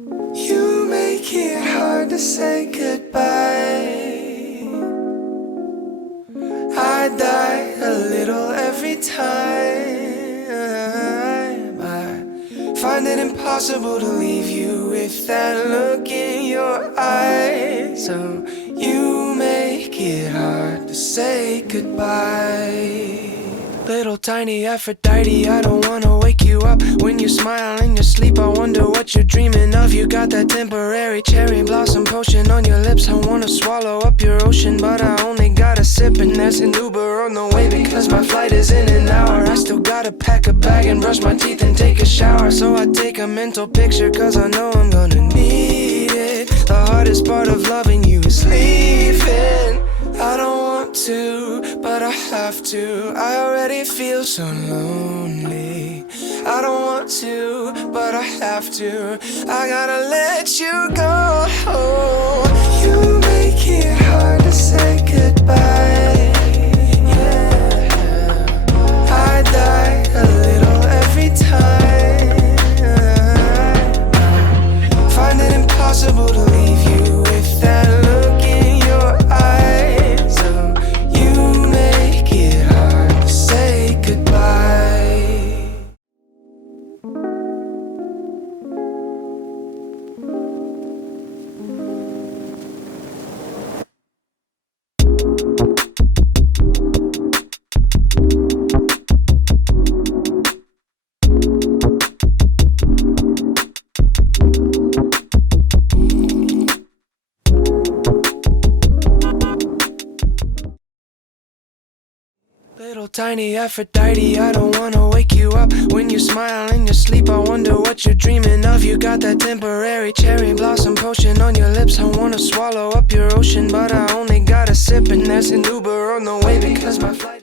You make it hard to say goodbye. I die a little every time. I find it impossible to leave you with that look in your eyes. So you make it hard to say goodbye. Little tiny Aphrodite, I don't wanna wake you up. When you smile in your sleep, I wonder what you're dreaming of. You got that temporary cherry blossom potion on your lips. I wanna swallow up your ocean, but I only got a sip. And there's an Uber on the way because my flight is in an hour. I still gotta pack a bag and brush my teeth and take a shower. So I take a mental picture cause I know I'm gonna need it. The hardest part of loving you is leaving. I don't want to, but I have to. I already feel so lonely. I don't want to, but I have to. I gotta let you go. You make it hard to say goodbye. Yeah, I die a little every time. I find it impossible to leave you with that look in your eyes. So you make it hard to say goodbye. Little tiny Aphrodite, I don't wanna wake you up. When you smile in your sleep, I wonder what you're dreaming of. You got that temporary cherry blossom potion on your lips. I wanna swallow up your ocean, but I only got a sip. And there's an Uber on the way because my flight